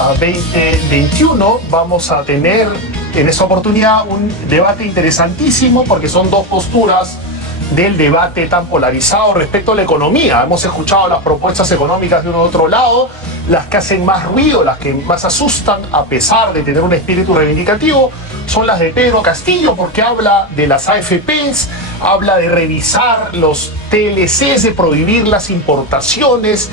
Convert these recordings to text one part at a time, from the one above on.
a 2021. Vamos a tener en esta oportunidad un debate interesantísimo porque son dos posturas del debate tan polarizado respecto a la economía. Hemos escuchado las propuestas económicas de uno u otro lado, las que hacen más ruido, las que más asustan, a pesar de tener un espíritu reivindicativo, son las de Pedro Castillo, porque habla de las AFPs, habla de revisar los TLCs, de prohibir las importaciones.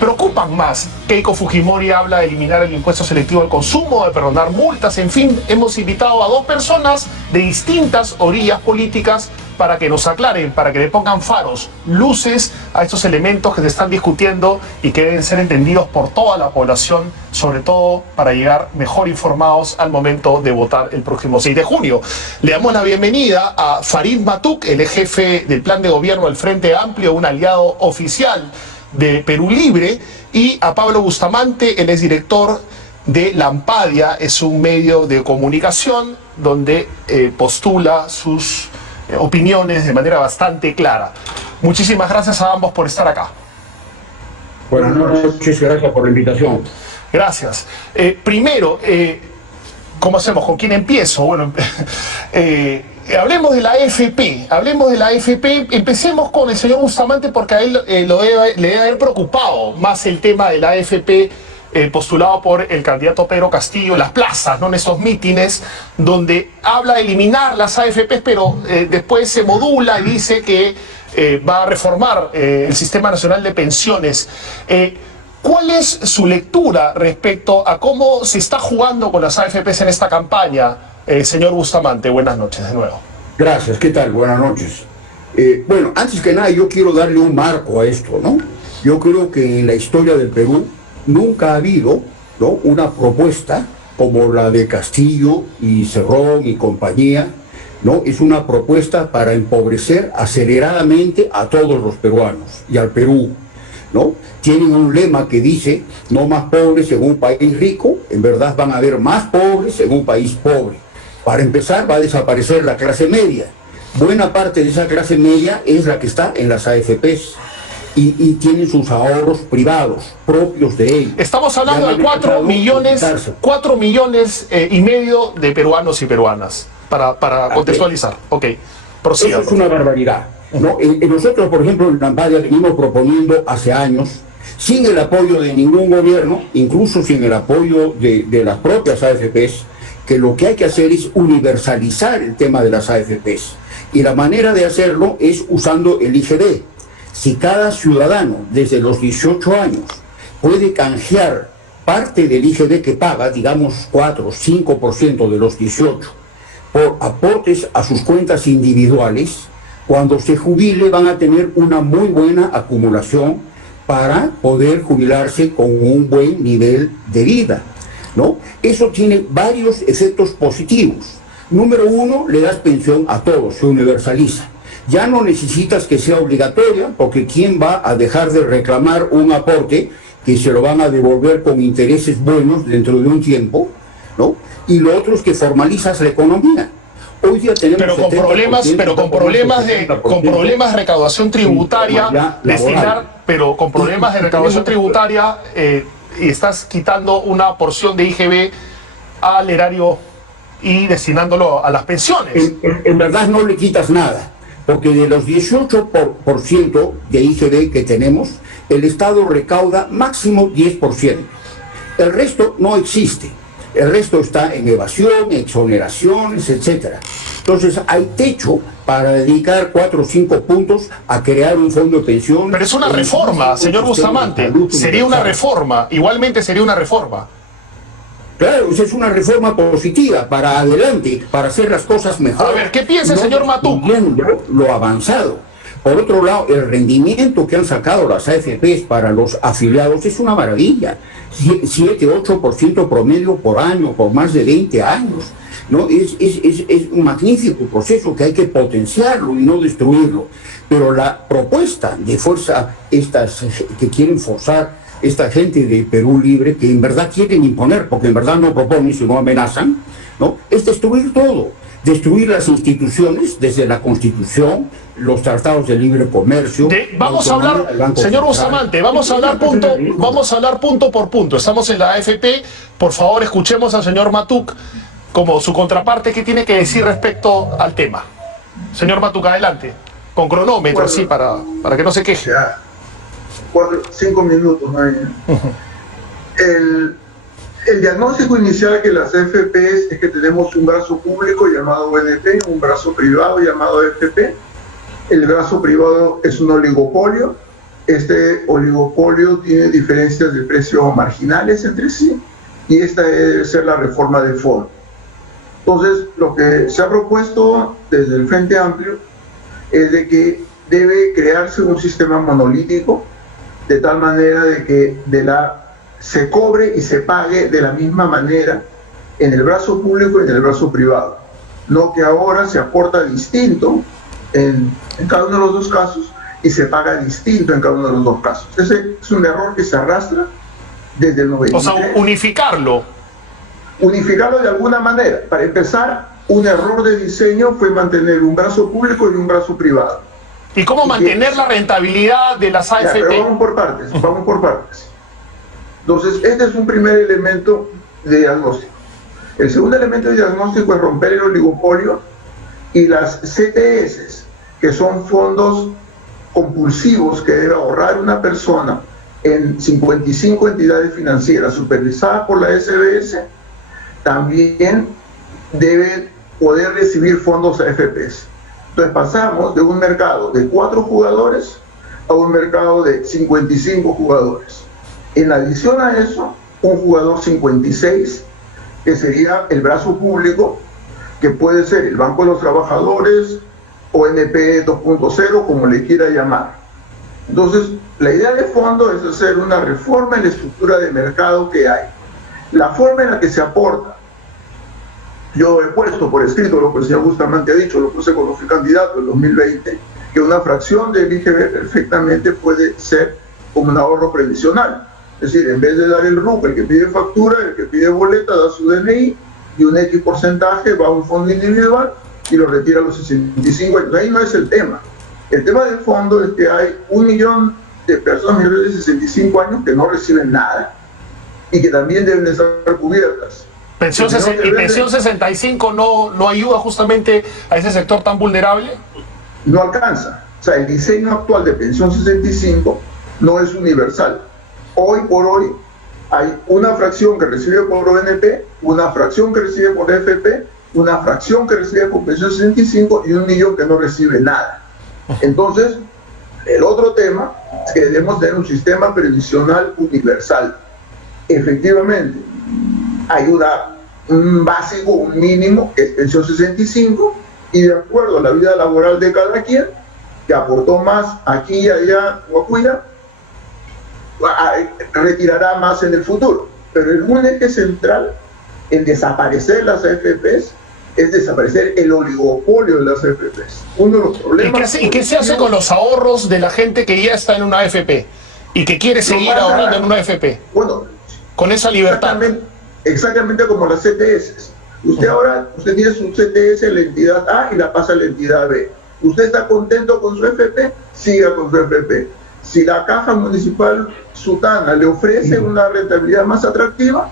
Preocupan más. Keiko Fujimori habla de eliminar el impuesto selectivo al consumo, de perdonar multas, en fin. Hemos invitado a dos personas de distintas orillas políticas para que nos aclaren, para que le pongan faros, luces a estos elementos que se están discutiendo y que deben ser entendidos por toda la población, sobre todo para llegar mejor informados al momento de votar el próximo 6 de junio. Le damos la bienvenida a Farid Matuk, el jefe del plan de gobierno del Frente Amplio, un aliado oficial de Perú Libre, y a Pablo Bustamante, él es director de Lampadia, es un medio de comunicación donde postula sus opiniones de manera bastante clara. Muchísimas gracias a ambos por estar acá. Buenas noches, gracias por la invitación. Gracias. Primero, ¿cómo hacemos? ¿Con quién empiezo? Bueno, hablemos de la AFP, empecemos con el señor Bustamante porque a él le debe haber preocupado más el tema de la AFP postulado por el candidato Pedro Castillo, las plazas, ¿no? En esos mítines donde habla de eliminar las AFPs, pero después se modula y dice que va a reformar el Sistema Nacional de Pensiones. ¿Cuál es su lectura respecto a cómo se está jugando con las AFPs en esta campaña? Señor Bustamante, buenas noches de nuevo. Gracias, ¿qué tal? Buenas noches. Bueno, antes que nada yo quiero darle un marco a esto, ¿no? Yo creo que en la historia del Perú nunca ha habido, ¿no?, una propuesta como la de Castillo y Cerrón y compañía, ¿no? Es una propuesta para empobrecer aceleradamente a todos los peruanos y al Perú, ¿no? Tienen un lema que dice: no más pobres en un país rico. En verdad van a haber más pobres en un país pobre. Para empezar, va a desaparecer la clase media. Buena parte de esa clase media es la que está en las AFPs y tienen sus ahorros privados, propios de ellos. Estamos hablando de 4 millones y medio de peruanos y peruanas, para contextualizar. Ok, prosiga. Eso es una barbaridad, ¿no? Nosotros, por ejemplo, en Lampadia venimos proponiendo hace años, sin el apoyo de ningún gobierno, incluso sin el apoyo de las propias AFPs, que lo que hay que hacer es universalizar el tema de las AFPs. Y la manera de hacerlo es usando el IGD. Si cada ciudadano desde los 18 años puede canjear parte del IGD que paga, digamos 4 o 5% de los 18, por aportes a sus cuentas individuales, cuando se jubile van a tener una muy buena acumulación para poder jubilarse con un buen nivel de vida, ¿no? Eso tiene varios efectos positivos. Número uno, le das pensión a todos, se universaliza. Ya no necesitas que sea obligatoria, porque ¿quién va a dejar de reclamar un aporte que se lo van a devolver con intereses buenos dentro de un tiempo, ¿no? Y lo otro es que formalizas la economía. Hoy día tenemos con problemas de recaudación tributaria, y estás quitando una porción de IGB al erario y destinándolo a las pensiones. En verdad no le quitas nada, porque de los 18% de IGB que tenemos, el Estado recauda máximo 10%. El resto no existe. El resto está en evasión, exoneraciones, etc. Entonces hay techo para dedicar 4 o 5 puntos a crear un fondo de pensión. Pero es una reforma, señor Bustamante. Sería una reforma, igualmente sería una reforma. Claro, esa es una reforma positiva para adelante, para hacer las cosas mejor. A ver, ¿qué piensa el señor Matuk? Lo avanzado. Por otro lado, el rendimiento que han sacado las AFPs para los afiliados es una maravilla. 7-8% promedio por año, por más de 20 años. ¿No? Es un magnífico proceso que hay que potenciarlo y no destruirlo. Pero la propuesta de fuerza, estas que quieren forzar, esta gente de Perú Libre, que en verdad quieren imponer, porque en verdad no proponen, sino amenazan, ¿no?, es destruir todo. destruir las instituciones desde la Constitución, los tratados de libre comercio. Vamos a hablar, señor Bustamante, vamos a hablar punto por punto. Estamos en la AFP, por favor escuchemos al señor Matuk como su contraparte, ¿qué tiene que decir respecto al tema? Señor Matuk, adelante, con cronómetro, así, para que no se queje. 5 minutos, ¿no? El diagnóstico inicial que las AFPs es que tenemos un brazo público llamado ONP, un brazo privado llamado AFP. El brazo privado es un oligopolio. Este oligopolio tiene diferencias de precio marginales entre sí y esta debe ser la reforma de fondo. Entonces, lo que se ha propuesto desde el Frente Amplio es de que debe crearse un sistema monolítico de tal manera de que se cobre y se pague de la misma manera en el brazo público y en el brazo privado. No que ahora se aporta distinto en cada uno de los dos casos y se paga distinto en cada uno de los dos casos. Ese es un error que se arrastra desde el 93. O sea, unificarlo. Unificarlo de alguna manera. Para empezar, un error de diseño fue mantener un brazo público y un brazo privado. ¿Y cómo mantener la rentabilidad de las AFP? Pero vamos por partes. Entonces, este es un primer elemento de diagnóstico. El segundo elemento de diagnóstico es romper el oligopolio y las CTS, que son fondos compulsivos que debe ahorrar una persona en 55 entidades financieras supervisadas por la SBS, también deben poder recibir fondos AFPs. Entonces pasamos de un mercado de 4 jugadores a un mercado de 55 jugadores. En adición a eso, un jugador 56, que sería el brazo público, que puede ser el Banco de los Trabajadores, ONP 2.0, como le quiera llamar. Entonces, la idea de fondo es hacer una reforma en la estructura de mercado que hay. La forma en la que se aporta, yo he puesto por escrito lo que el señor Bustamante ha dicho, lo puse cuando fui candidato en 2020, que una fracción del IGB perfectamente puede ser como un ahorro previsional. Es decir, en vez de dar el RUC, el que pide factura, el que pide boleta, da su DNI y un X porcentaje va a un fondo individual y lo retira a los 65 años. Ahí no es el tema. El tema del fondo es que hay 1 millón de personas mayores de 65 años que no reciben nada y que también deben de estar cubiertas. ¿Pensión 65 no ayuda justamente a ese sector tan vulnerable? No alcanza. O sea, el diseño actual de pensión 65 no es universal. Hoy por hoy hay una fracción que recibe por ONP, una fracción que recibe por FP, una fracción que recibe por pensión 65 y 1 millón que no recibe nada. Entonces, el otro tema es que debemos tener un sistema previsional universal. Efectivamente, hay un básico, un mínimo, que es pensión 65, y de acuerdo a la vida laboral de cada quien, que aportó más aquí y allá o afuera, retirará más en el futuro. Pero el un eje central en desaparecer las AFPs es desaparecer el oligopolio de las AFPs. Uno de los problemas... ¿Y qué se hace con los ahorros de la gente que ya está en una AFP y que quiere seguir ahorrando en una AFP? Bueno, con esa libertad. Exactamente como las CTS. Usted tiene su CTS en la entidad A y la pasa a la entidad B. Usted está contento con su FP, siga con su FP. Si la Caja Municipal Sutana le ofrece una rentabilidad más atractiva,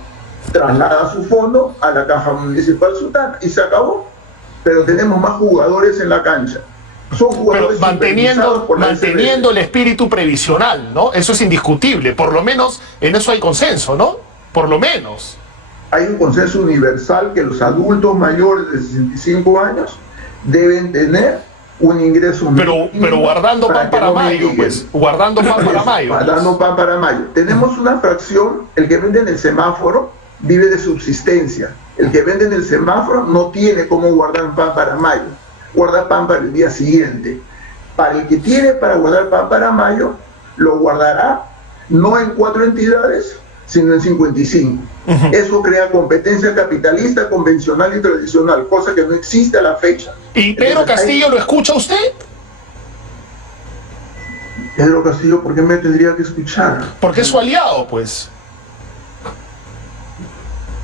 traslada su fondo a la Caja Municipal Sutana y se acabó. Pero tenemos más jugadores en la cancha. Son jugadores manteniendo el espíritu previsional, ¿no? Eso es indiscutible. Por lo menos en eso hay consenso, ¿no? Por lo menos. Hay un consenso universal que los adultos mayores de 65 años deben tener un ingreso mínimo. Pero guardando pan para mayo, pues. Guardando pan para mayo. Guardando pan para mayo. Tenemos una fracción, el que vende en el semáforo vive de subsistencia. El que vende en el semáforo no tiene cómo guardar pan para mayo. Guarda pan para el día siguiente. Para el que tiene para guardar pan para mayo, lo guardará no en 4 entidades, sino en 55. Eso crea competencia capitalista, convencional y tradicional, cosa que no existe a la fecha. ¿Y Pedro Castillo lo escucha usted? Pedro Castillo, ¿por qué me tendría que escuchar? Porque es su aliado, pues.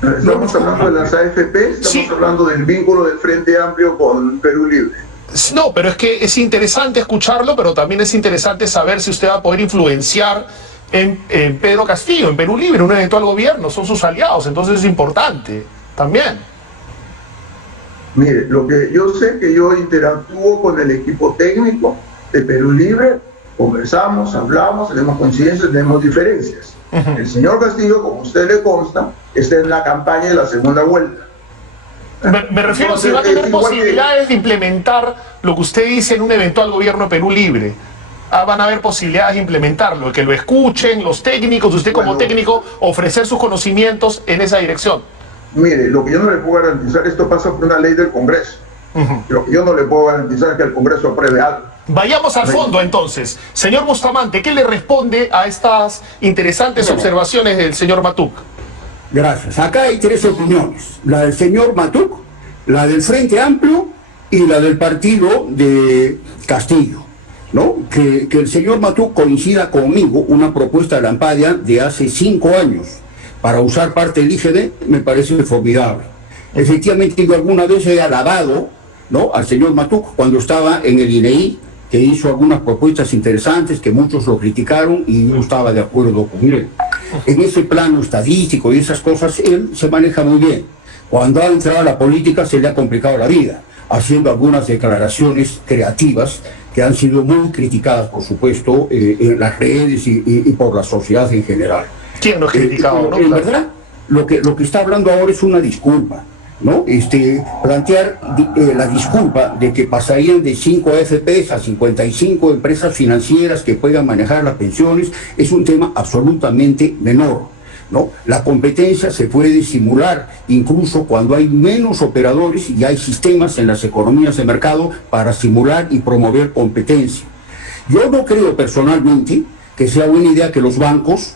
Estamos hablando de las AFP, estamos Sí. hablando del vínculo del Frente Amplio con Perú Libre. No, pero es que es interesante escucharlo, pero también es interesante saber si usted va a poder influenciar en Pedro Castillo, en Perú Libre, un eventual gobierno, son sus aliados, entonces es importante también. Mire, lo que yo sé que yo interactúo con el equipo técnico de Perú Libre, conversamos, hablamos, tenemos coincidencias, tenemos diferencias. El señor Castillo, como a usted le consta, está en la campaña de la segunda vuelta. Me refiero si va a Entonces, tener es igual posibilidades de implementar lo que usted dice en un eventual gobierno de Perú Libre. Van a haber posibilidades de implementarlo, que lo escuchen los técnicos, usted como Bueno. técnico, ofrecer sus conocimientos en esa dirección. Mire, lo que yo no le puedo garantizar, esto pasa por una ley del Congreso. Lo que yo no le puedo garantizar es que el Congreso apruebe algo. Vayamos al fondo entonces. Señor Bustamante, ¿qué le responde a estas interesantes observaciones del señor Matuk? Gracias. Acá hay tres opiniones. La del señor Matuk, la del Frente Amplio y la del partido de Castillo, ¿no? Que el señor Matuk coincida conmigo, una propuesta de la Ampadia de hace 5 años para usar parte del IGD, me parece formidable. Efectivamente, yo alguna vez he alabado, ¿no?, al señor Matuk cuando estaba en el INEI, que hizo algunas propuestas interesantes que muchos lo criticaron y yo estaba de acuerdo con él. En ese plano estadístico y esas cosas, él se maneja muy bien. Cuando ha entrado a la política se le ha complicado la vida, haciendo algunas declaraciones creativas que han sido muy criticadas, por supuesto, en las redes y por la sociedad en general. ¿Quién lo ha criticado? ¿No? En verdad, lo que está hablando ahora es una disculpa, ¿no? Plantear la disculpa de que pasarían de 5 AFPs a 55 empresas financieras que puedan manejar las pensiones es un tema absolutamente menor, ¿no? La competencia se puede simular incluso cuando hay menos operadores y hay sistemas en las economías de mercado para simular y promover competencia. Yo no creo personalmente que sea buena idea que los bancos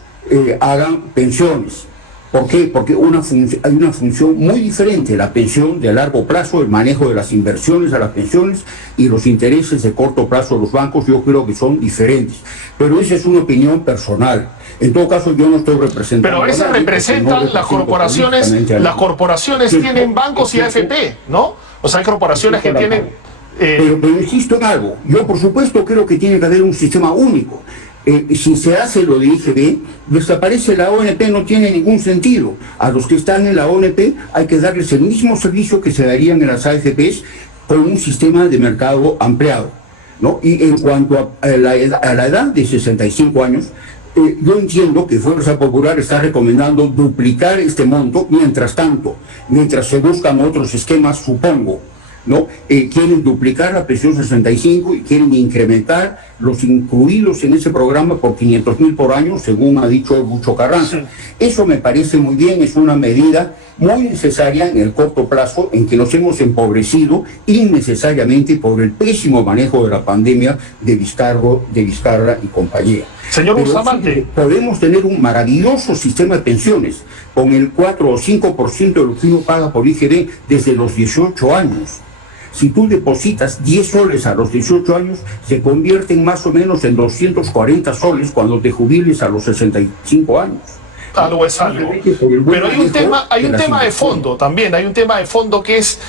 hagan pensiones. ¿Por qué? Porque hay una función muy diferente, la pensión de largo plazo, el manejo de las inversiones a las pensiones y los intereses de corto plazo de los bancos, yo creo que son diferentes. Pero esa es una opinión personal. En todo caso, yo no estoy representando. Pero a veces representan las corporaciones. Las corporaciones tienen bancos y AFP, ¿no? O sea, hay corporaciones que tienen. Pero insisto en algo. Yo, por supuesto, creo que tiene que haber un sistema único. Si se hace lo de IGB, desaparece la ONP, no tiene ningún sentido. A los que están en la ONP hay que darles el mismo servicio que se darían en las AFPs con un sistema de mercado ampliado, ¿no? Y en cuanto a la edad de 65 años, yo entiendo que Fuerza Popular está recomendando duplicar este monto, mientras se buscan otros esquemas, supongo, ¿no? Quieren duplicar la pensión 65 y quieren incrementar los incluidos en ese programa por 500.000 por año, según ha dicho Bucho Carranza. Eso me parece muy bien, es una medida muy necesaria en el corto plazo en que nos hemos empobrecido innecesariamente por el pésimo manejo de la pandemia de Vizcarra y compañía. Señor Pero Bustamante. sí, podemos tener un maravilloso sistema de pensiones con el 4 o 5% de lo que uno paga por IGD desde los 18 años. Si tú depositas 10 soles a los 18 años, se convierten más o menos en 240 soles cuando te jubiles a los 65 años. Algo es algo. Pero hay un tema de fondo también, hay un tema de fondo que es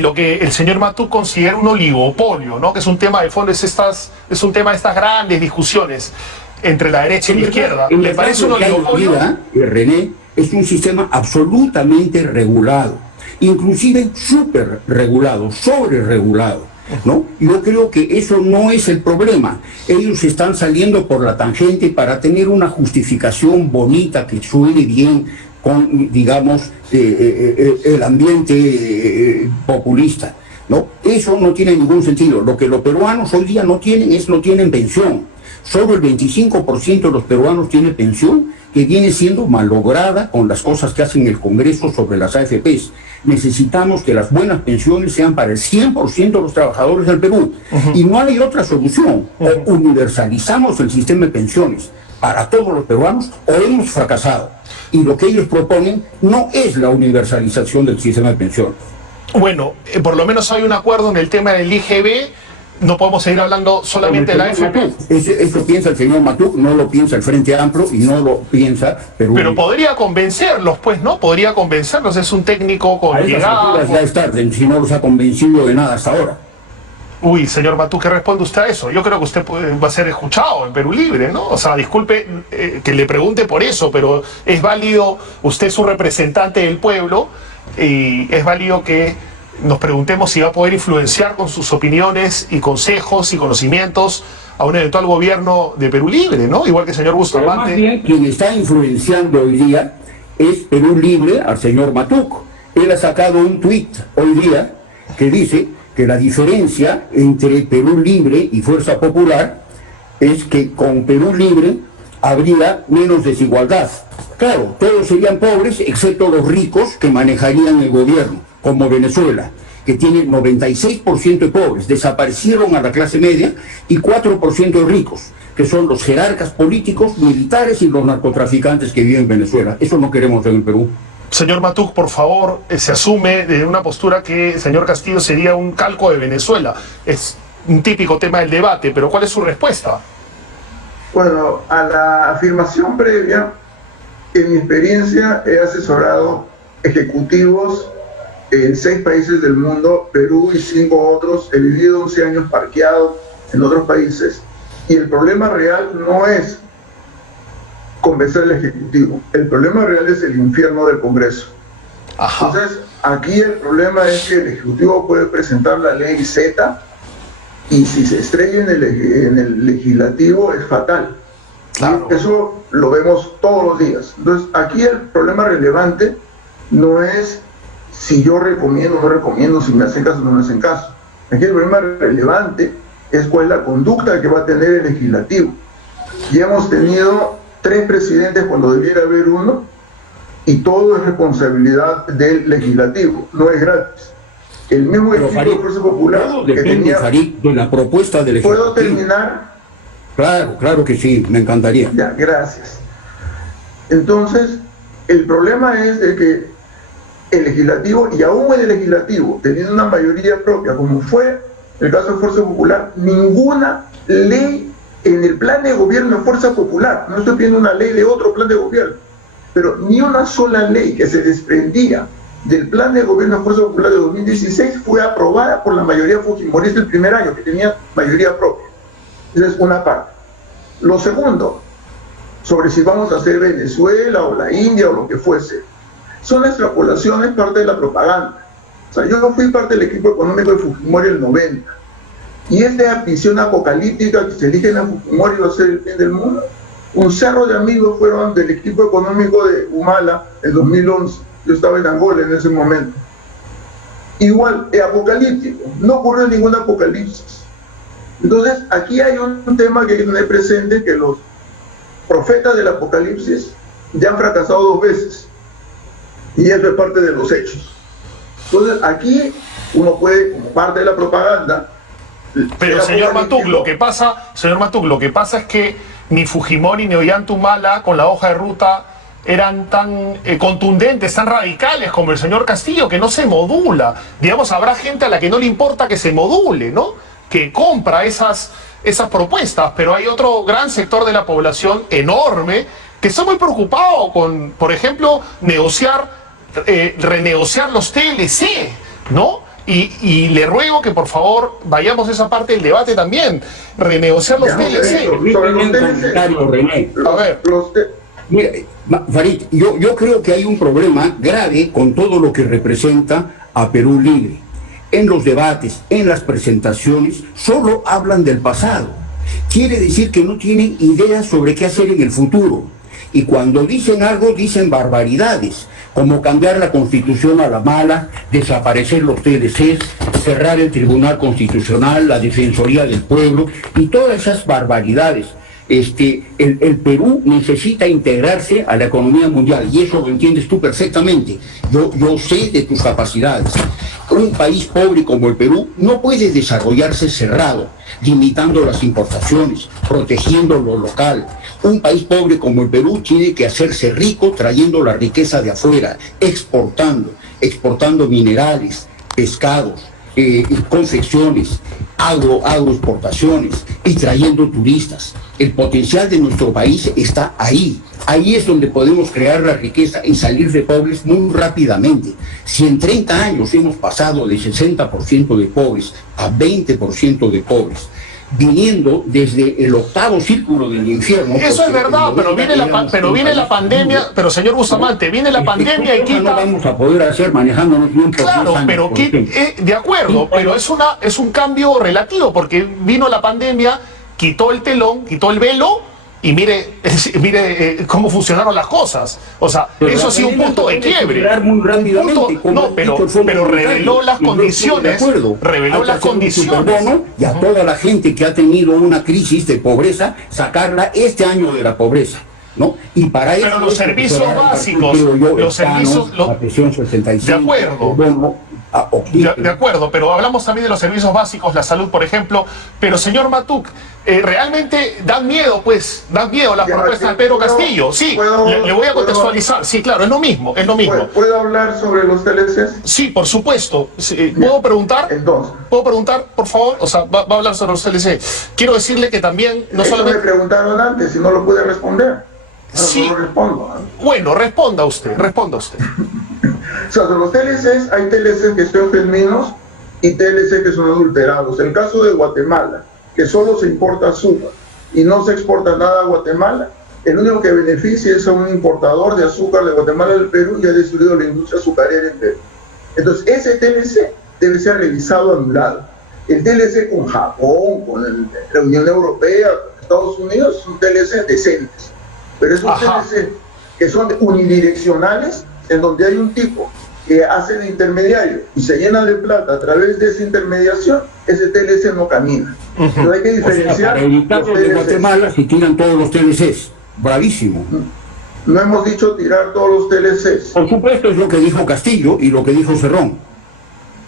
lo que el señor Matuk considera un oligopolio, ¿no? Que es un tema de fondo, es un tema de estas grandes discusiones entre la derecha y la izquierda. ¿Le parece un oligopolio? René, es un sistema absolutamente regulado, inclusive súper regulado, sobre regulado, ¿no? Yo creo que eso no es el problema. Ellos están saliendo por la tangente para tener una justificación bonita que suene bien con, digamos, el ambiente populista, ¿no? Eso no tiene ningún sentido. Lo que los peruanos hoy día no tienen pensión. Solo el 25% de los peruanos tienen pensión, que viene siendo malograda con las cosas que hacen el Congreso sobre las AFPs. Necesitamos que las buenas pensiones sean para el 100% de los trabajadores del Perú. Y no hay otra solución. O universalizamos el sistema de pensiones para todos los peruanos o hemos fracasado. Y lo que ellos proponen no es la universalización del sistema de pensiones. Bueno, por lo menos hay un acuerdo en el tema del IGB. no podemos seguir hablando solamente de la AFP. Eso piensa el señor Matuk, no lo piensa el Frente Amplio y no lo piensa Perú. Pero podría convencerlos, pues, ¿no? Podría convencerlos, es un técnico con A esas llegada. alturas ya es tarde, si no los ha convencido de nada hasta ahora. Uy, señor Matuk, ¿qué responde usted a eso? Yo creo que usted va a ser escuchado en Perú Libre, ¿no? O sea, disculpe que le pregunte por eso, pero es válido, usted es un representante del pueblo y es válido que nos preguntemos si va a poder influenciar con sus opiniones y consejos y conocimientos a un eventual gobierno de Perú Libre, ¿no? Igual que el señor Pero más Bustamante. bien, quien está influenciando hoy día es Perú Libre al señor Matuk. Él ha sacado un tuit hoy día que dice que la diferencia entre Perú Libre y Fuerza Popular es que con Perú Libre habría menos desigualdad. Claro, todos serían pobres excepto los ricos que manejarían el gobierno, como Venezuela, que tiene 96% de pobres, desaparecieron a la clase media, y 4% de ricos, que son los jerarcas políticos, militares y los narcotraficantes que viven en Venezuela. Eso no queremos en el Perú. Señor Matuk, por favor, se asume de una postura que el señor Castillo sería un calco de Venezuela. Es un típico tema del debate, pero ¿cuál es su respuesta? Bueno, a la afirmación previa, en mi experiencia he asesorado ejecutivos en 6 países del mundo, Perú y 5 otros. He vivido 11 años parqueado en otros países. Y el problema real no es convencer al Ejecutivo. El problema real es el infierno del Congreso. Ajá. Entonces, aquí el problema es que el Ejecutivo puede presentar la ley Z y si se estrella en el Legislativo es fatal. Claro. Eso lo vemos todos los días. Entonces, aquí el problema relevante no es si yo recomiendo o no recomiendo, si me hacen caso o no me hacen caso. Aquí el problema relevante es cuál es la conducta que va a tener el Legislativo. Y hemos tenido 3 presidentes cuando debiera haber uno, y todo es responsabilidad del Legislativo, no es gratis. El mismo Pero equipo Farid, de Fuerza Popular todo que depende, tenía... Farid, de la propuesta del Ejecutivo. ¿Puedo terminar? Claro, claro que sí, me encantaría. Ya, gracias. Entonces, el problema es de que el Legislativo, y aún en el Legislativo, teniendo una mayoría propia, como fue el caso de Fuerza Popular, ninguna ley en el plan de gobierno de Fuerza Popular, no estoy pidiendo una ley de otro plan de gobierno, pero ni una sola ley que se desprendía del plan de gobierno de Fuerza Popular de 2016 fue aprobada por la mayoría fujimorista el primer año, que tenía mayoría propia. Esa es una parte. Lo segundo, sobre si vamos a hacer Venezuela o la India o lo que fuese, son extrapolaciones, parte de la propaganda. O sea, yo fui parte del equipo económico de Fujimori en el 90. Y esta visión apocalíptica que se elige en la Fujimori va a ser el fin del mundo. Un cerro de amigos fueron del equipo económico de Humala en 2011. Yo estaba en Angola en ese momento. Igual, apocalíptico. No ocurrió ningún apocalipsis. Entonces, aquí hay un tema que hay que tener presente, que los profetas del apocalipsis ya han fracasado 2 veces. Y eso es parte de los hechos. Entonces, aquí uno puede, como parte de la propaganda... Pero señor Matuk, lo que pasa es que ni Fujimori ni Ollantumala con la hoja de ruta eran tan contundentes, tan radicales como el señor Castillo, que no se modula. Digamos, habrá gente a la que no le importa que se module, ¿no? Que compra esas propuestas, pero hay otro gran sector de la población enorme que está muy preocupado con, por ejemplo, renegociar los TLC, ¿no? Y le ruego que por favor vayamos a esa parte del debate también, renegociar los TLC. A ver, mira, Farid, yo creo que hay un problema grave con todo lo que representa a Perú Libre. En los debates, en las presentaciones, solo hablan del pasado. Quiere decir que no tienen ideas sobre qué hacer en el futuro. Y cuando dicen algo, dicen barbaridades, como cambiar la Constitución a la mala, desaparecer los TLCs, cerrar el Tribunal Constitucional, la Defensoría del Pueblo, y todas esas barbaridades. El Perú necesita integrarse a la economía mundial, y eso lo entiendes tú perfectamente. Yo sé de tus capacidades. Un país pobre como el Perú no puede desarrollarse cerrado, limitando las importaciones, protegiendo lo local. Un país pobre como el Perú tiene que hacerse rico trayendo la riqueza de afuera, exportando minerales, pescados, confecciones, agroexportaciones y trayendo turistas. El potencial de nuestro país está ahí. Ahí es donde podemos crear la riqueza y salir de pobres muy rápidamente. Si en 30 años hemos pasado de 60% de pobres a 20% de pobres, viniendo desde el octavo círculo del infierno. Eso es verdad, pero viene la pandemia, pero señor Bustamante, viene la pandemia y quita... No vamos a poder hacer manejándonos bien por Claro, 10 años, pero de acuerdo, pero es un cambio relativo, porque vino la pandemia, quitó el telón, quitó el velo, y mire cómo funcionaron las cosas. O sea, pero eso ha sido un punto de quiebre. Pero reveló las condiciones. Reveló las condiciones. Y a toda la gente que ha tenido una crisis de pobreza, sacarla este año de la pobreza, ¿no? Y para eso... Pero los servicios básicos, los servicios... De acuerdo. De acuerdo, pero hablamos también de los servicios básicos, la salud, por ejemplo. Pero, señor Matuk, realmente dan miedo, pues, dan miedo las propuestas de Pedro Castillo. Sí, le voy a contextualizar. Sí, claro, es lo mismo, es lo mismo. ¿Puedo hablar sobre los TLCs? Sí, por supuesto. ¿Puedo preguntar? Entonces. ¿Puedo preguntar, por favor? O sea, va a hablar sobre los TLC. Quiero decirle que también, no solamente... me preguntaron antes y no lo pude responder. Sí. No respondo. Bueno, responda usted, responda usted. O sea, de los TLCs, hay TLCs que son genuinos y TLCs que son adulterados. El caso de Guatemala, que solo se importa azúcar y no se exporta nada a Guatemala, el único que beneficia es a un importador de azúcar de Guatemala al Perú y ha destruido la industria azucarera en Perú. Entonces, ese TLC debe ser revisado, anulado. El TLC con Japón, con la Unión Europea, con Estados Unidos, son TLC decentes. Pero esos TLC que son unidireccionales, en donde hay un tipo que hace de intermediario y se llena de plata a través de esa intermediación, ese TLC no camina. Entonces hay que diferenciar. Para evitar los de Guatemala se tiran todos los TLCs. Bravísimo. No hemos dicho tirar todos los TLCs. Por supuesto, es lo que dijo Castillo y lo que dijo Cerrón.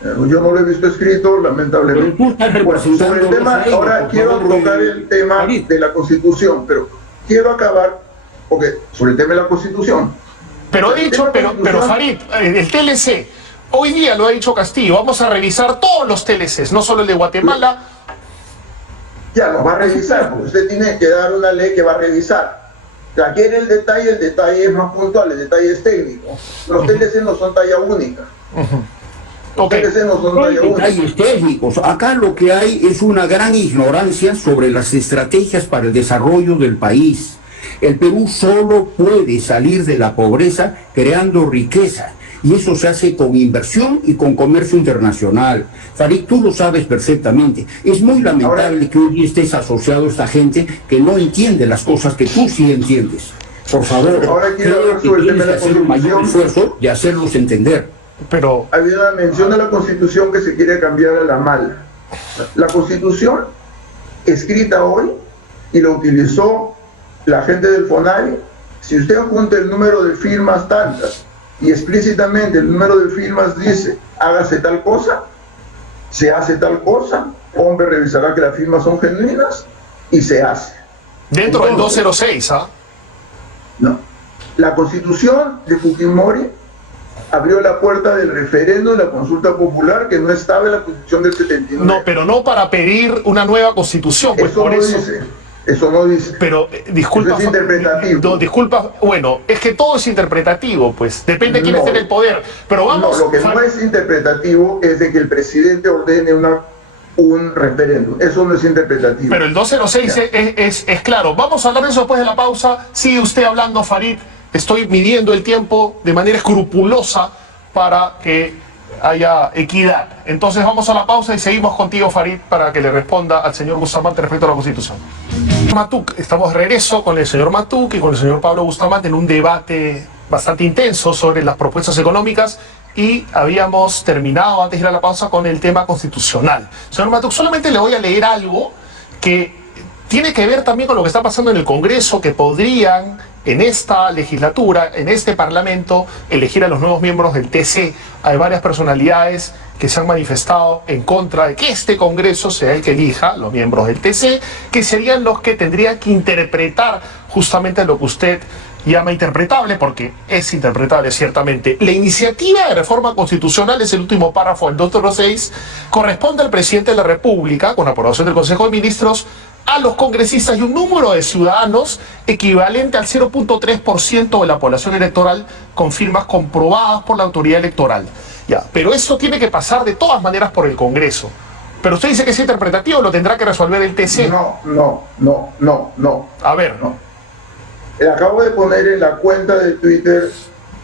Yo no lo he visto escrito, lamentablemente. Sobre el tema, ahora quiero tocar el tema de la Constitución, pero quiero acabar, porque sobre el tema de la Constitución. Pero he dicho, pero Farid, el TLC, hoy día lo ha dicho Castillo, vamos a revisar todos los TLCs, no solo el de Guatemala. Ya, lo va a revisar, porque usted tiene que dar una ley que va a revisar. Aquí en el detalle es más puntual, el detalle es técnico. Los TLC no son talla única. Los TLC no son talla única. Detalles técnicos. Acá lo que hay es una gran ignorancia sobre las estrategias para el desarrollo del país. El Perú solo puede salir de la pobreza creando riqueza, y eso se hace con inversión y con comercio internacional. Farid, tú lo sabes perfectamente. Es muy lamentable que hoy estés asociado a esta gente que no entiende las cosas que tú sí entiendes. Por favor, creo que tienes que hacer un mayor esfuerzo de hacerlos entender. Pero había una mención de la Constitución que se quiere cambiar a la mala. La Constitución, escrita hoy, y la utilizó la gente del FONAVI, si usted junta el número de firmas tantas y explícitamente el número de firmas dice hágase tal cosa, se hace tal cosa, hombre revisará que las firmas son genuinas y se hace. Dentro del 206, ¿ah? No. La Constitución de Fujimori abrió la puerta del referendo de la consulta popular que no estaba en la Constitución del 79. No, pero no para pedir una nueva Constitución, pues eso por no eso... dice. Eso no dice. Pero, disculpa... Eso es interpretativo. No, disculpa, bueno, es que todo es interpretativo, pues. Depende de quién esté en el poder. Pero vamos... No, lo que no es interpretativo es de que el presidente ordene un referéndum. Eso no es interpretativo. Pero el 206 es claro. Vamos a hablar de eso después de la pausa. Sigue usted hablando, Farid. Estoy midiendo el tiempo de manera escrupulosa para que haya equidad. Entonces vamos a la pausa y seguimos contigo, Farid, para que le responda al señor Bustamante respecto a la Constitución. Matuk, estamos de regreso con el señor Matuk y con el señor Pablo Bustamante en un debate bastante intenso sobre las propuestas económicas, y habíamos terminado antes de ir a la pausa con el tema constitucional. Señor Matuk, solamente le voy a leer algo que tiene que ver también con lo que está pasando en el Congreso, que podrían en esta legislatura, en este Parlamento, elegir a los nuevos miembros del TC. Hay varias personalidades que se han manifestado en contra de que este Congreso sea el que elija los miembros del TC, que serían los que tendrían que interpretar justamente lo que usted llama interpretable, porque es interpretable ciertamente. La iniciativa de reforma constitucional, es el último párrafo del 206, corresponde al presidente de la República, con aprobación del Consejo de Ministros, a los congresistas y un número de ciudadanos equivalente al 0.3% de la población electoral con firmas comprobadas por la autoridad electoral. Ya, pero eso tiene que pasar de todas maneras por el Congreso. Pero usted dice que es interpretativo, lo tendrá que resolver el TC. No. A ver. No. Acabo de poner en la cuenta de Twitter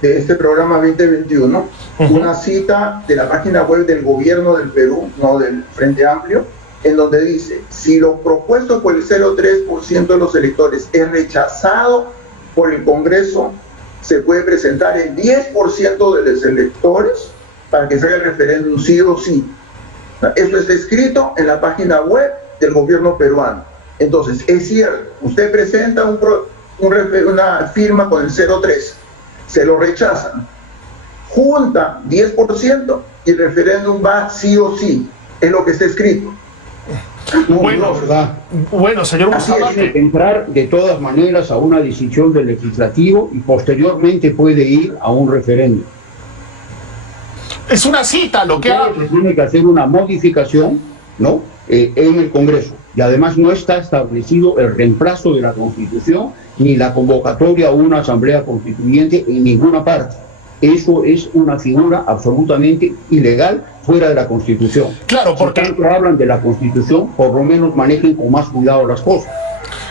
de este programa 2021 una cita de la página web del gobierno del Perú, no del Frente Amplio, en donde dice: si lo propuesto por el 0.3% de los electores es rechazado por el Congreso, se puede presentar el 10% de los electores para que se haga el referéndum sí o sí. Eso está escrito en la página web del gobierno peruano. Entonces, es cierto, usted presenta una firma con el 0.3, se lo rechazan, junta 10% y el referéndum va sí o sí, es lo que está escrito. Bueno, señor Bustamante, tiene que entrar de todas maneras a una decisión del legislativo y posteriormente puede ir a un referéndum. Es una cita lo que se tiene que hacer una modificación, ¿no?, en el Congreso, y además no está establecido el reemplazo de la Constitución ni la convocatoria a una asamblea constituyente en ninguna parte. Eso es una figura absolutamente ilegal, fuera de la Constitución. Claro, porque si tanto hablan de la Constitución, por lo menos manejen con más cuidado las cosas.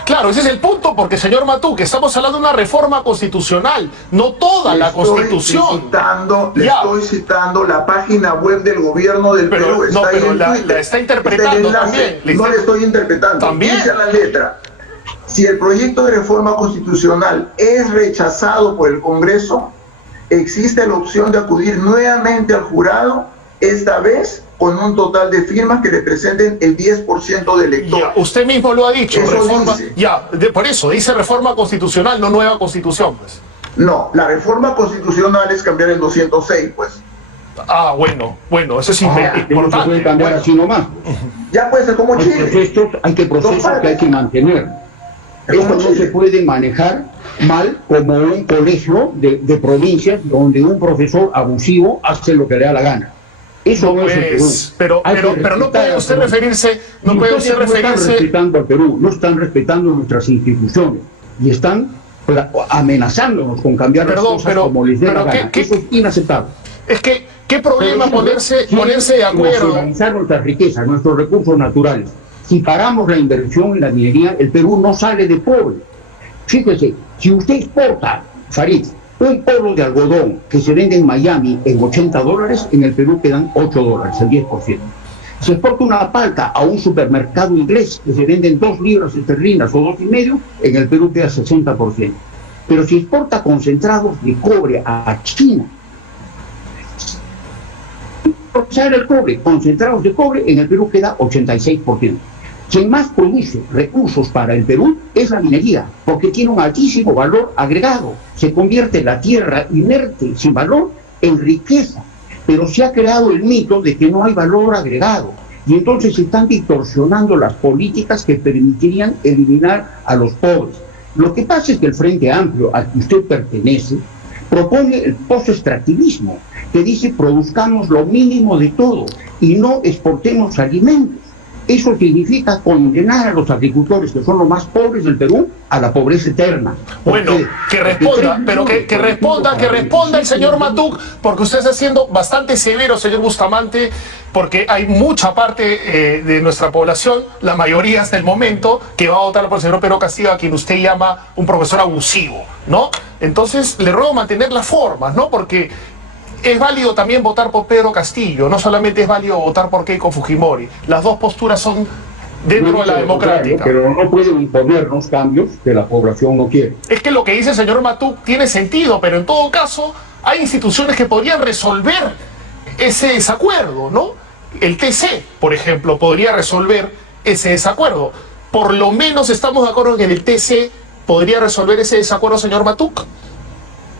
Claro, ese es el punto, porque, señor Matú, que estamos hablando de una reforma constitucional, no toda la Constitución. Le estoy citando la página web del gobierno del Perú. No, pero la está interpretando también. No le estoy interpretando. También. Dice la letra: si el proyecto de reforma constitucional es rechazado por el Congreso, existe la opción de acudir nuevamente al jurado, esta vez con un total de firmas que representen el 10% del elector. Ya, usted mismo lo ha dicho. Eso Reforma, dice. Por eso dice reforma constitucional, no nueva constitución, pues. No, la reforma constitucional es cambiar el 206, pues. Ah, bueno, eso es importante. No se puede cambiar así nomás. Ya puede ser como Chile. Hay procesos que hay que mantener. Esto no se puede manejar mal como un colegio de provincias donde un profesor abusivo hace lo que le da la gana. Eso no es el Perú. Pero no puede usted referirse, no están respetando al Perú, no están respetando nuestras instituciones y están amenazándonos con cambiar las cosas como les dé la gana. Eso es inaceptable. Es que, ¿qué problema ponerse de acuerdo? Nacionalizar nuestras riquezas, nuestros recursos naturales. Si paramos la inversión en la minería, el Perú no sale de pobre. Fíjese, si usted exporta, Farid, un polvo de algodón que se vende en Miami en $80, en el Perú quedan $8, el 10%. Se exporta una palta a un supermercado inglés que se vende en 2 libras esterlinas o 2,5, en el Perú queda 60%. Pero si exporta concentrados de cobre a China, procesar el cobre, concentrados de cobre, en el Perú queda 86%. Quien más produce recursos para el Perú es la minería, porque tiene un altísimo valor agregado. Se convierte la tierra inerte, sin valor, en riqueza. Pero se ha creado el mito de que no hay valor agregado. Y entonces se están distorsionando las políticas que permitirían eliminar a los pobres. Lo que pasa es que el Frente Amplio al que usted pertenece propone el post-extractivismo, que dice: produzcamos lo mínimo de todo y no exportemos alimentos. Eso significa condenar a los agricultores, que son los más pobres del Perú, a la pobreza eterna. Bueno, que responda, pero que responda el señor Matú, porque usted está siendo bastante severo, señor Bustamante, porque hay mucha parte de nuestra población, la mayoría hasta el momento, que va a votar por el señor Pedro Castillo, a quien usted llama un profesor abusivo, ¿no? Entonces, le ruego mantener las formas, ¿no? Porque es válido también votar por Pedro Castillo, no solamente es válido votar por Keiko Fujimori. Las dos posturas son dentro de la democrática. Pero no pueden imponernos cambios que la población no quiere. Es que lo que dice el señor Matú tiene sentido, pero en todo caso hay instituciones que podrían resolver ese desacuerdo, ¿no? El TC, por ejemplo, podría resolver ese desacuerdo. Por lo menos estamos de acuerdo en que el TC podría resolver ese desacuerdo, señor Matú.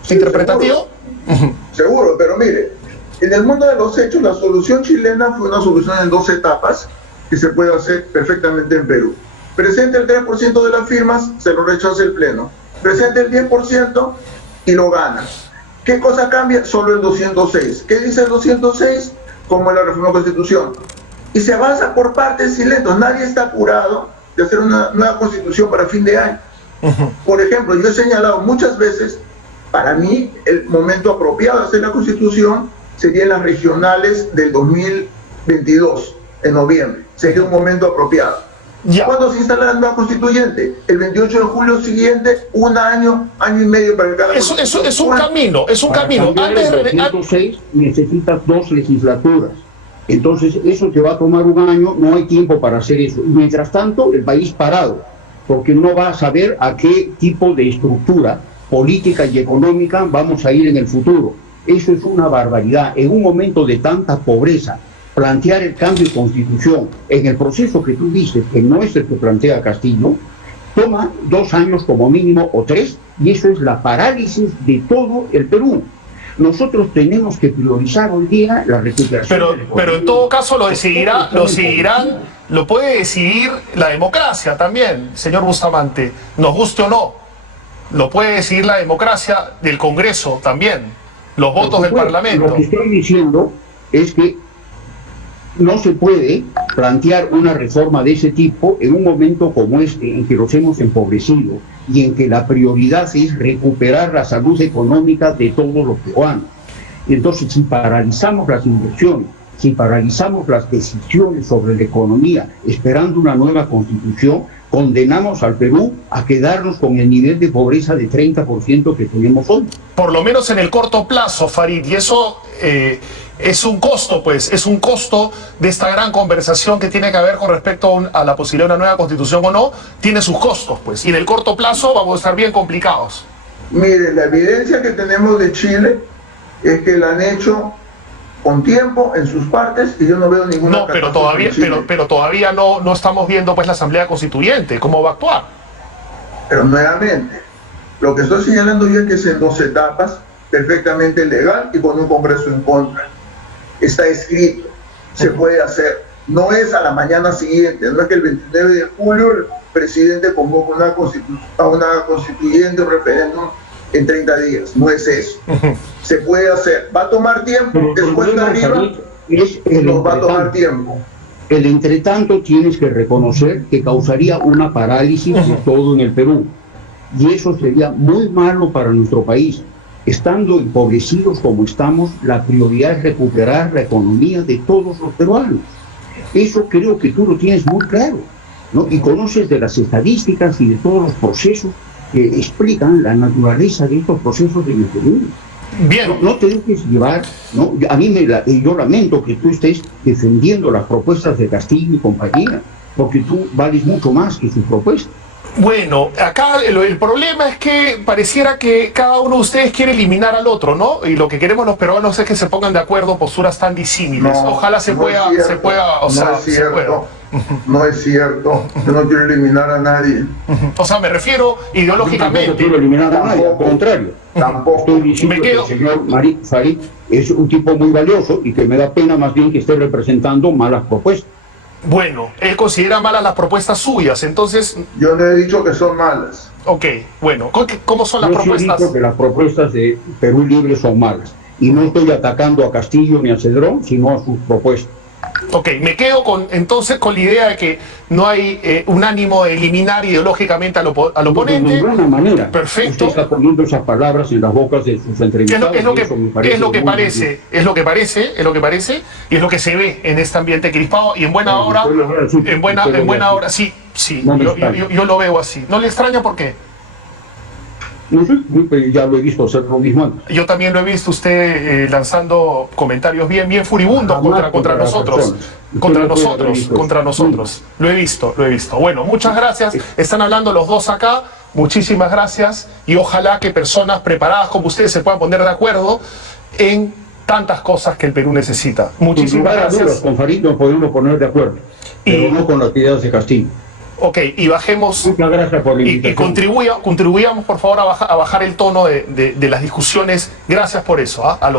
Sí, ¿interpretativo? Seguro, pero mire, en el mundo de los hechos la solución chilena fue una solución en 2 etapas que se puede hacer perfectamente en Perú. Presente el 3% de las firmas, se lo rechaza el Pleno. presenta el 10% y lo gana. ¿Qué cosa cambia? Solo el 206. ¿Qué dice el 206? Como en la reforma de la Constitución. Y se avanza por partes y lentos. Nadie está apurado de hacer una nueva Constitución para fin de año. Por ejemplo, yo he señalado muchas veces, para mí el momento apropiado de hacer la Constitución serían las regionales del 2022, en noviembre. Sería un momento apropiado. Ya. ¿Cuándo se instala la nueva constituyente? El 28 de julio siguiente, un año, año y medio para cada Eso es un camino, es un Para camino. cambiar Antes el de... 206 necesitas 2 legislaturas. Entonces, eso te va a tomar un año, no hay tiempo para hacer eso. Mientras tanto, el país parado, porque no va a saber a qué tipo de estructura política y económica vamos a ir en el futuro. Eso es una barbaridad. En un momento de tanta pobreza, plantear el cambio de constitución en el proceso que tú dices, que no es el que plantea Castillo, toma 2 años como mínimo o 3, y eso es la parálisis de todo el Perú. Nosotros tenemos que priorizar hoy día la recuperación. Pero en todo caso lo puede decidir la democracia también, señor Bustamante, nos guste o no, lo puede decidir la democracia del Congreso también, los votos del Parlamento. Lo que estoy diciendo es que no se puede plantear una reforma de ese tipo en un momento como este, en que nos hemos empobrecido y en que la prioridad es recuperar la salud económica de todos los peruanos. Entonces, si paralizamos las inversiones, si paralizamos las decisiones sobre la economía, esperando una nueva constitución, condenamos al Perú a quedarnos con el nivel de pobreza de 30% que tenemos hoy. Por lo menos en el corto plazo, Farid, y eso es un costo, pues, es un costo de esta gran conversación que tiene que haber con respecto a la posibilidad de una nueva constitución o no, tiene sus costos, pues, y en el corto plazo vamos a estar bien complicados. Mire, la evidencia que tenemos de Chile es que la han hecho con tiempo en sus partes y yo no veo ninguna. No, pero todavía no estamos viendo pues la Asamblea Constituyente, cómo va a actuar. Pero nuevamente, lo que estoy señalando yo es que es en 2 etapas, perfectamente legal y con un Congreso en contra. Está escrito, se puede hacer. No es a la mañana siguiente, no es que el 29 de julio el presidente convoca a una constituyente, un referéndum en 30 días. No es eso. Se puede hacer. ¿Va a tomar tiempo? ¿Es cuesta arriba? Nos va a tomar tiempo. El entretanto tienes que reconocer que causaría una parálisis de todo en el Perú. Y eso sería muy malo para nuestro país. Estando empobrecidos como estamos, la prioridad es recuperar la economía de todos los peruanos. Eso creo que tú lo tienes muy claro, ¿no? Y conoces de las estadísticas y de todos los procesos que explican la naturaleza de estos procesos en el Perú. Bien. No te dejes llevar, ¿no? A mí yo lamento que tú estés defendiendo las propuestas de Castillo y compañía, porque tú vales mucho más que sus propuestas. Bueno, acá el problema es que pareciera que cada uno de ustedes quiere eliminar al otro, ¿no? Y lo que queremos los peruanos es que se pongan de acuerdo posturas tan disímiles. No, ojalá se pueda, no es cierto. Yo no quiero eliminar a nadie. O sea, me refiero ideológicamente. No quiero eliminar a nadie, al contrario. Tampoco. Estoy diciendo que el señor Farid es un tipo muy valioso y que me da pena más bien que esté representando malas propuestas. Bueno, él considera malas las propuestas suyas, entonces... Yo no he dicho que son malas. Ok, bueno, ¿cómo son las Yo sí he propuestas? dicho que las propuestas de Perú Libre son malas. Y no estoy atacando a Castillo ni a Cedrón, sino a sus propuestas. Ok, me quedo entonces con la idea de que no hay un ánimo de eliminar ideológicamente al oponente. De ninguna manera. Perfecto. Usted está poniendo esas palabras en las bocas de sus entrevistados. Es lo que parece, y es lo que se ve en este ambiente crispado y en buena hora, sí, yo lo veo así. ¿No le extraña por qué? No sé, ya lo he visto hacer lo mismo antes. Yo también lo he visto usted lanzando comentarios bien furibundos contra nosotros. Contra nosotros. Lo he visto. Bueno, muchas gracias. Están hablando los dos acá. Muchísimas gracias. Y ojalá que personas preparadas como ustedes se puedan poner de acuerdo en tantas cosas que el Perú necesita. Muchísimas gracias. Con Farid nos podemos poner de acuerdo, pero no con las ideas de Castillo. Ok, y bajemos. Muchas gracias por la invitación. Y contribuyamos, por favor, a bajar el tono de las discusiones. Gracias por eso. A los